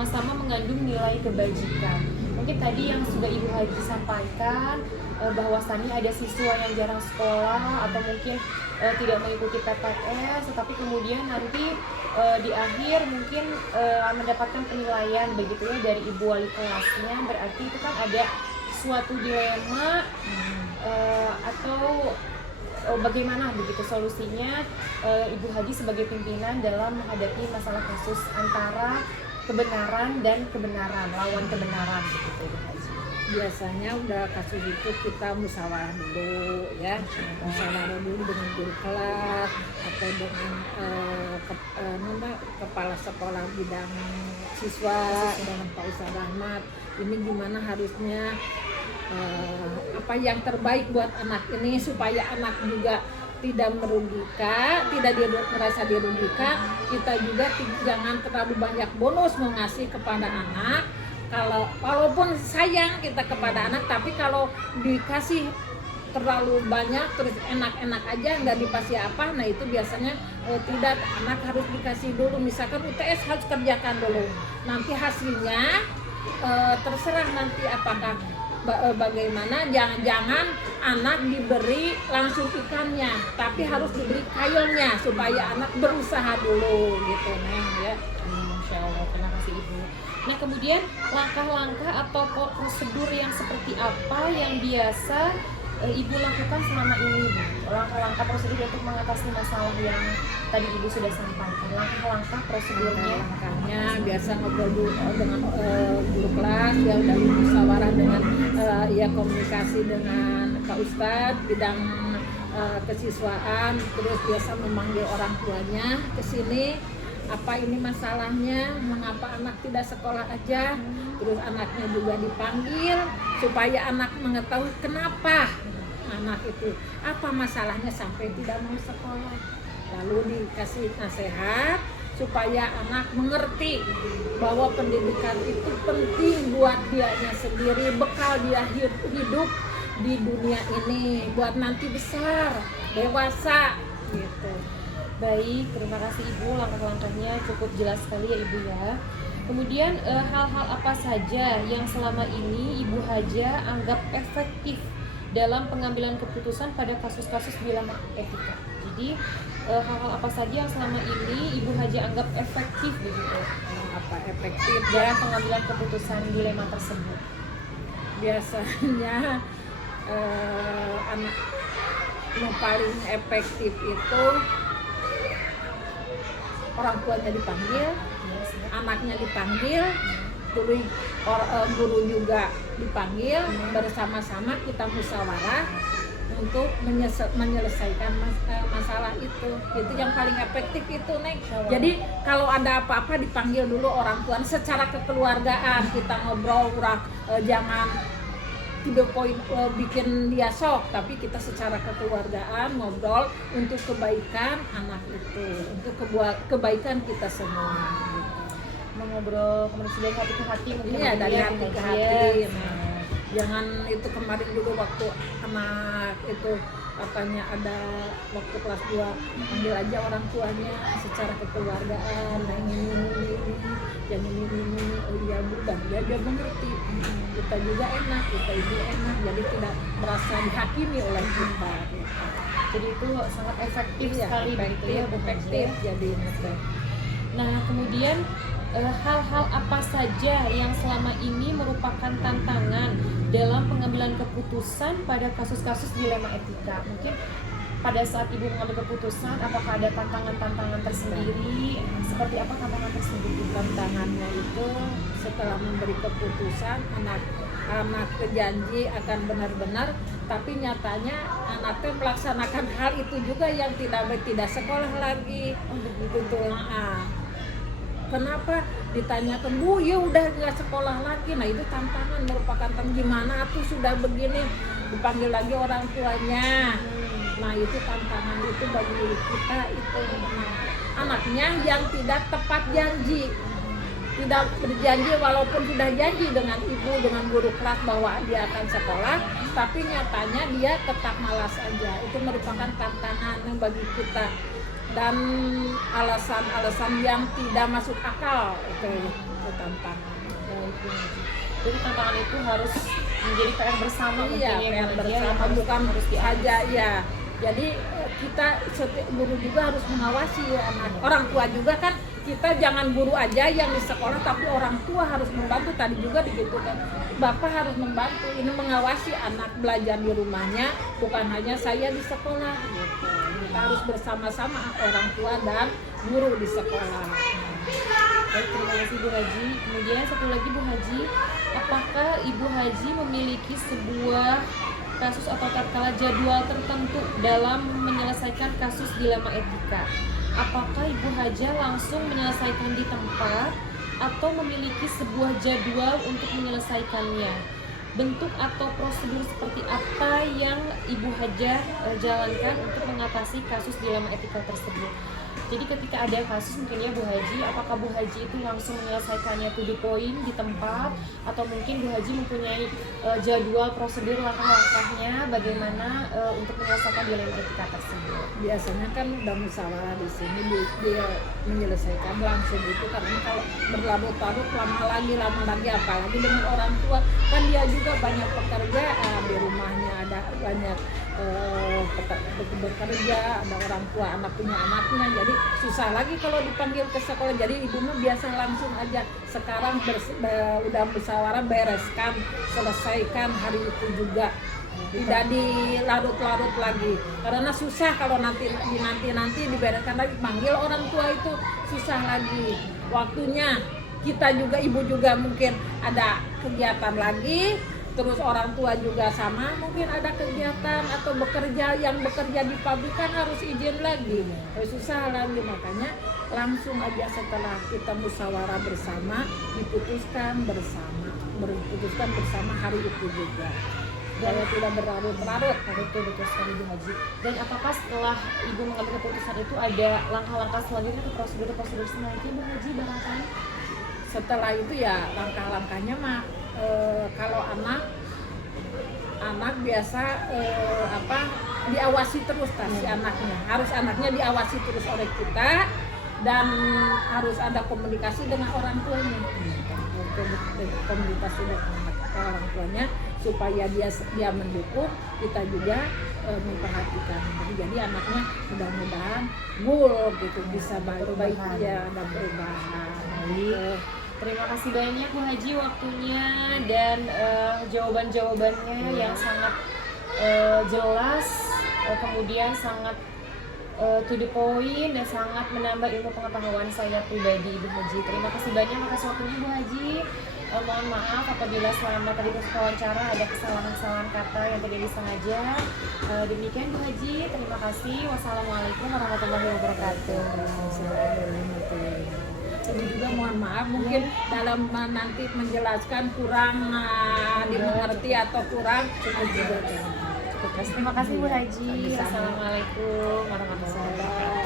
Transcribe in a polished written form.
sama-sama mengandung nilai kebajikan. Mungkin tadi yang sudah Ibu Haji sampaikan, bahwasannya ada siswa yang jarang sekolah atau mungkin tidak mengikuti PPS, tetapi kemudian nanti di akhir mungkin mendapatkan penilaian begitu ya dari ibu wali kelasnya. Berarti itu kan ada suatu dilema atau bagaimana begitu solusinya Ibu Haji sebagai pimpinan dalam menghadapi masalah kasus antara kebenaran dan kebenaran, lawan kebenaran begitu Ibu Haji. Biasanya udah kasus itu kita musyawarah dulu ya, musyawarah dulu dengan guru kelas atau dengan kepala sekolah bidang siswa dengan Pak Ustadz Rahmat. Ini gimana harusnya apa yang terbaik buat anak ini supaya anak juga tidak merugikan, tidak merasa dirugikan. Kita juga jangan terlalu banyak bonus mengasih kepada anak. Walaupun sayang kita kepada anak, tapi kalau dikasih terlalu banyak terus enak-enak aja nggak dikasih apa, nah itu biasanya tidak. Anak harus dikasih dulu, misalkan UTS harus kerjakan dulu, nanti hasilnya terserah nanti apakah bagaimana. Jangan anak diberi langsung ikannya, tapi harus diberi kayolnya supaya anak berusaha dulu gitu Neng ya. Masya Allah, terima kasih Ibu. Nah kemudian langkah-langkah atau prosedur yang seperti apa yang biasa Ibu lakukan selama ini, Bu? Langkah-langkah prosedur untuk mengatasi masalah yang tadi Ibu sudah sampaikan. Langkah-langkah prosedurnya? Langkahnya biasa ngobrol dulu dengan guru kelas ya, udah musyawarah dengan ya komunikasi dengan Pak Ustadz bidang kesiswaan, terus biasa memanggil orang tuanya ke sini. Apa ini masalahnya, mengapa anak tidak sekolah aja, terus anaknya juga dipanggil supaya anak mengetahui kenapa anak itu, apa masalahnya sampai tidak mau sekolah, lalu dikasih nasihat supaya anak mengerti bahwa pendidikan itu penting buat dianya sendiri, bekal dia hidup di dunia ini buat nanti besar, dewasa gitu. Baik, terima kasih Ibu, langkah-langkahnya cukup jelas sekali ya Ibu ya. Kemudian hal-hal apa saja yang selama ini Ibu Haja anggap efektif dalam pengambilan keputusan pada kasus-kasus dilema etika? Jadi hal-hal apa saja yang selama ini Ibu Haja anggap efektif begitu? Apa efektif dalam pengambilan keputusan dilema tersebut? Biasanya anak yang paling efektif itu orang tuanya dipanggil, anaknya dipanggil, guru juga dipanggil, bersama-sama kita musyawarah untuk menyelesaikan masalah itu. Itu yang paling efektif itu Neng. Jadi kalau ada apa-apa dipanggil dulu orang tua secara kekeluargaan, kita ngobrol, jangan tiga poin bikin dia shock, tapi kita secara kekeluargaan ngobrol untuk kebaikan anak itu, untuk kebaikan kita semua gitu. Mengobrol komunikasi dari hati ke hati mungkin. Iya, dari hati ke hati. Nah, jangan itu kemarin juga waktu anak itu katanya ada waktu kelas 2 panggil aja orang tuanya secara kekeluargaan, nah ini yang ini oh iya Bu, dan dia mengerti. Kita juga enak, kita ibu enak, jadi tidak merasa dihakimi oleh kita gitu. Jadi itu sangat efektif ya, sekali efektif jadi efektif. Nah kemudian hal-hal apa saja yang selama ini merupakan tantangan dalam pengambilan keputusan pada kasus-kasus dilema etika? Mungkin pada saat Ibu mengambil keputusan, apakah ada tantangan-tantangan tersendiri? Seperti apa tantangan tersebut? Tantangannya itu setelah memberi keputusan, anak berjanji akan benar-benar, tapi nyatanya anaknya melaksanakan hal itu juga yang tidak sekolah lagi. Begitu tuh. Kenapa ditanyakan, Bu, ya udah nggak sekolah lagi. Nah itu tantangan, merupakan gimana tuh sudah begini, dipanggil lagi orang tuanya. Nah itu tantangan itu bagi kita itu. Nah, anaknya yang tidak tepat janji, tidak berjanji walaupun sudah janji dengan ibu, dengan guru kelas bahwa dia akan sekolah, tapi nyatanya dia tetap malas aja. Itu merupakan tantangan yang bagi kita. Dan alasan-alasan yang tidak masuk akal itu. itu tantangan. Baik, Bu Haji. Jadi tantangan itu harus menjadi PR bersama mungkin Iya, ya, Bu PR Haji, bersama yang bukan harus saja ya. Jadi kita setiap guru juga harus mengawasi ya, anak. Orang tua juga kan, kita jangan guru aja yang di sekolah, tapi orang tua harus membantu. Tadi juga begitu kan, bapak harus membantu ini mengawasi anak belajar di rumahnya, bukan hanya saya di sekolah gitu. Kita harus bersama-sama orang tua dan guru di sekolah. Baik, terima kasih Bu Haji. Kemudian satu lagi Bu Haji, apakah Ibu Haji memiliki sebuah kasus atau tatkala jadwal tertentu dalam menyelesaikan kasus dilema etika? Apakah Ibu Haja langsung menyelesaikan di tempat atau memiliki sebuah jadwal untuk menyelesaikannya? Bentuk atau prosedur seperti apa yang Ibu Haja jalankan untuk mengatasi kasus dilema etika tersebut? Jadi ketika ada kasus mungkin ya Bu Haji, apakah Bu Haji itu langsung menyelesaikannya to the point di tempat, atau mungkin Bu Haji mempunyai jadwal prosedur langkah-langkahnya bagaimana untuk menyelesaikan dilema etika tersebut? Biasanya kan udah musyawarah di sini, dia menyelesaikan langsung itu, karena kalau berlarut-larut lama lagi apalagi dengan orang tua kan, dia juga banyak pekerjaan di rumahnya, ada banyak bekerja, ada orang tua, anak punya anaknya, jadi susah lagi kalau dipanggil ke sekolah. Jadi ibu mah biasa langsung aja sekarang udah musyawarah, bereskan, selesaikan hari itu juga, tidak dilarut-larut lagi, karena susah kalau nanti dibereskan lagi, panggil orang tua itu susah lagi waktunya. Kita juga, ibu juga mungkin ada kegiatan lagi, terus orang tua juga sama, mungkin ada kegiatan atau bekerja di pabrik kan harus izin lagi, susah lagi. Makanya langsung aja setelah kita musyawarah bersama, diputuskan bersama hari itu juga, supaya tidak berlarut-larut. Betul sekali Bu Haji. Dan apakah setelah Ibu mengambil keputusan itu ada langkah-langkah selanjutnya atau prosedur selanjutnya Bu Haji barangkali? Setelah itu ya langkah-langkahnya mah kalau anak biasa diawasi terus kan, si anaknya diawasi terus oleh kita, dan harus ada komunikasi dengan orang tuanya, komunikasi dengan orang tuanya supaya dia mendukung, kita juga memperhatikan. Jadi anaknya mudah-mudahan gitu, bisa baik-baik, ya ada perubahan. Terima kasih banyak Bu Haji waktunya dan jawaban-jawabannya yang sangat jelas, kemudian sangat to the point dan sangat menambah ilmu pengetahuan saya pribadi Bu Haji. Terima kasih banyak atas waktunya Bu Haji. Mohon maaf apabila selama tadi proses wawancara ada kesalahan-kesalahan kata yang tidak disengaja. Demikian Bu Haji, terima kasih. Wassalamualaikum warahmatullahi wabarakatuh. Ini juga mohon maaf mungkin dalam nanti menjelaskan kurang dimengerti atau kurang Terima kasih Bu Haji. Assalamualaikum warahmatullahi wabarakatuh.